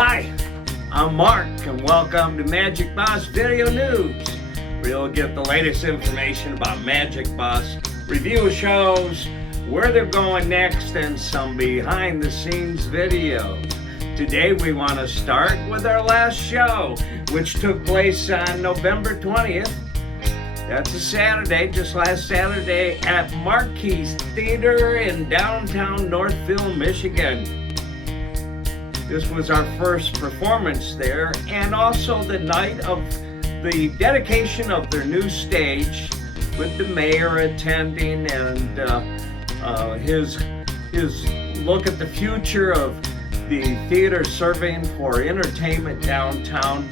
Hi, I'm Mark, and welcome to Magic Boss Video News, where you'll get the latest information about Magic Boss, review shows, where they're going next, and some behind-the-scenes videos. Today we want to start with our last show, which took place on November 20th. That's a Saturday, just last Saturday, at Marquis Theater in downtown Northville, Michigan. This was our first performance there, and also the night of the dedication of their new stage, with the mayor attending and his look at the future of the theater serving for entertainment downtown.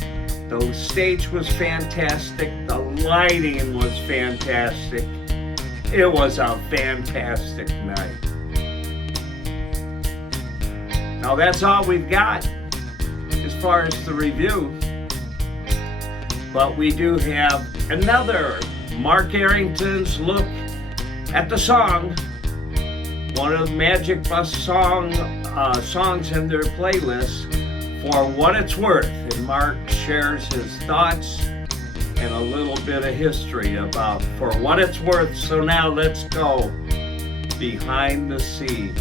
The stage was fantastic. The lighting was fantastic. It was a fantastic night. Now that's all we've got as far as the review. But we do have another Mark Harrington's look at the song, one of the Magic Bus songs in their playlist, For What It's Worth. And Mark shares his thoughts and a little bit of history about For What It's Worth. So now let's go behind the scenes.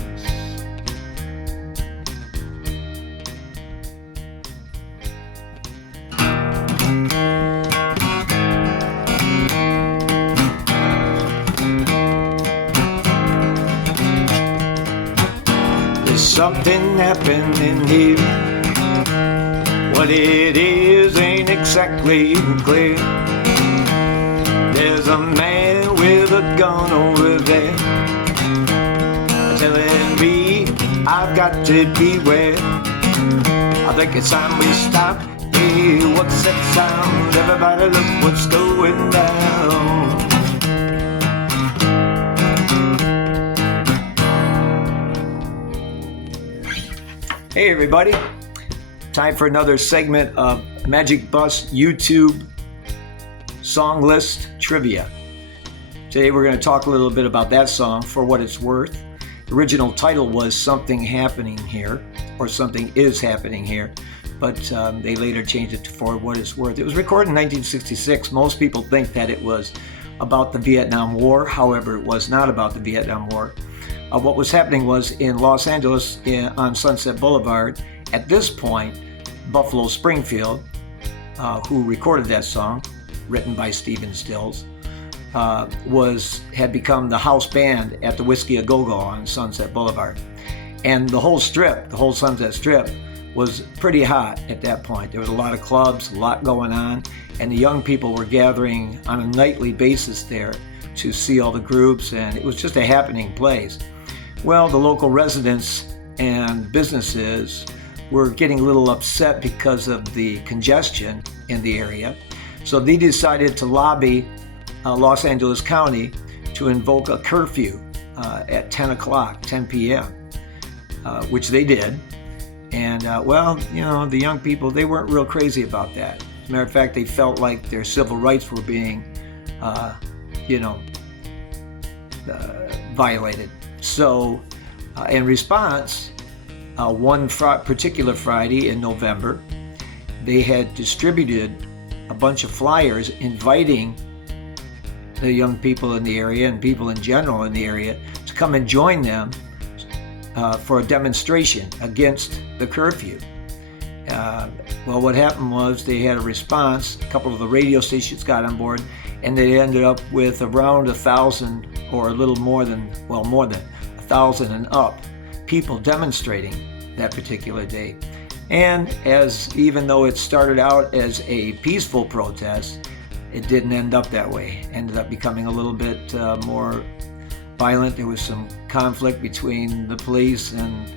Something happening here. What it is ain't exactly even clear. There's a man with a gun over there telling me I've got to beware. I think it's time we stop. Hey, what's that sound? Everybody look what's going down. Hey everybody, time for another segment of Magic Bus YouTube Song List Trivia. Today we're going to talk a little bit about that song, For What It's Worth. The original title was Something Happening Here, or Something Is Happening Here, but they later changed it to For What It's Worth. It was recorded in 1966. Most people think that it was about the Vietnam War. However, it was not about the Vietnam War. What was happening was in Los Angeles on Sunset Boulevard. At this point, Buffalo Springfield, who recorded that song, written by Stephen Stills, had become the house band at the Whiskey A Go-Go on Sunset Boulevard. And the whole strip, the whole Sunset Strip, was pretty hot at that point. There was a lot of clubs, a lot going on, and the young people were gathering on a nightly basis there to see all the groups, and it was just a happening place. Well, the local residents and businesses were getting a little upset because of the congestion in the area. So they decided to lobby Los Angeles County to invoke a curfew at 10 p.m., which they did. And the young people, they weren't real crazy about that. As a matter of fact, they felt like their civil rights were being, violated. So, in response, one particular Friday in November, they had distributed a bunch of flyers inviting the young people in the area and people in general in the area to come and join them for a demonstration against the curfew. Well, what happened was they had a response. A couple of the radio stations got on board, and they ended up with around 1,000 or a little more than 1,000 and up people demonstrating that particular day. And even though it started out as a peaceful protest, it didn't end up that way. It ended up becoming a little bit more violent. There was some conflict between the police and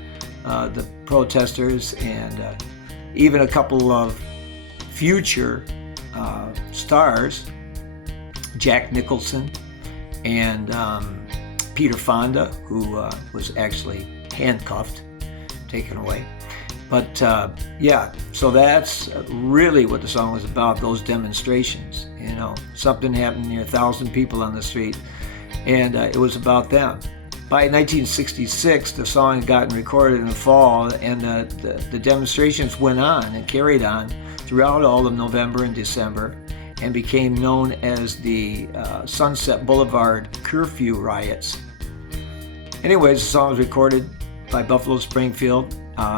the protesters, and even a couple of future stars, Jack Nicholson and Peter Fonda, who was actually handcuffed, taken away. But so that's really what the song was about, those demonstrations. Something happened near 1,000 people on the street, and it was about them. By 1966, the song had gotten recorded in the fall, and the demonstrations went on and carried on throughout all of November and December, and became known as the Sunset Boulevard Curfew Riots. Anyways, the song was recorded by Buffalo Springfield.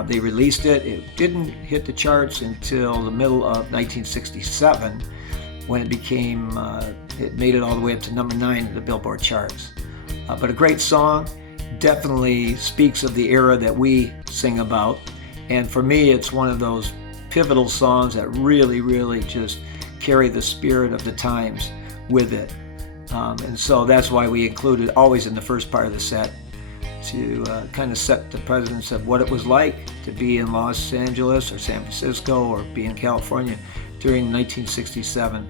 They released it. It didn't hit the charts until the middle of 1967, when it made it all the way up to number 9 in the Billboard charts. But a great song, definitely speaks of the era that we sing about. And for me, it's one of those pivotal songs that really, really just carry the spirit of the times with it. And so that's why we include it always in the first part of the set, to kind of set the precedence of what it was like to be in Los Angeles or San Francisco or be in California during 1967.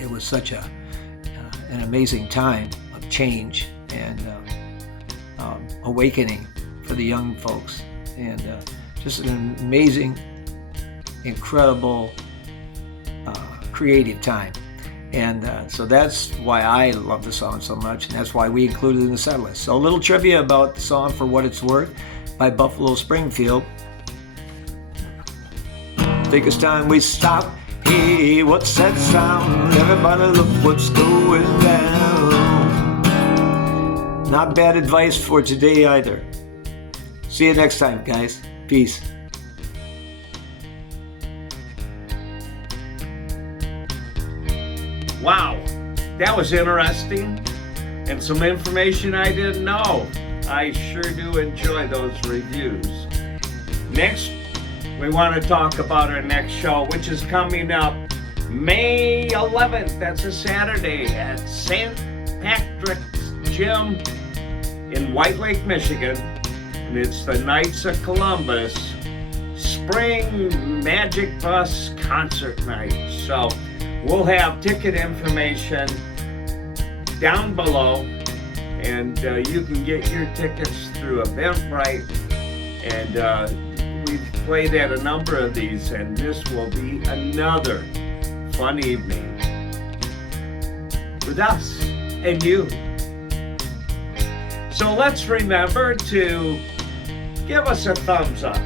It was such an amazing time of change and awakening for the young folks, and just an amazing, incredible, creative time. And so that's why I love the song so much, and that's why we included it in the set list. So a little trivia about the song For What It's Worth by Buffalo Springfield. Think it's time we stop. Hey, what's that sound? Everybody look what's going down. Not bad advice for today either. See you next time, guys. Peace. Wow, that was interesting, and some information I didn't know. I sure do enjoy those reviews. Next, we want to talk about our next show, which is coming up May 11th. That's a Saturday at St. Patrick's Gym in White Lake, Michigan. And it's the Knights of Columbus Spring Magic Bus Concert Night. So we'll have ticket information down below, and you can get your tickets through Eventbrite. And we've played at a number of these, and this will be another fun evening with us and you. So let's remember to give us a thumbs up,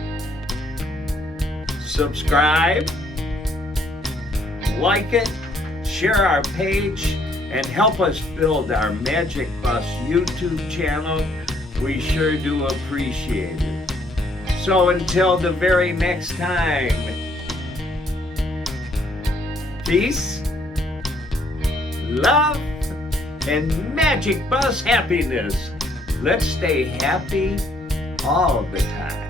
subscribe, like it, share our page, and help us build our Magic Bus YouTube channel. We sure do appreciate it. So until the very next time, peace, love, and Magic Bus happiness. Let's stay happy all the time.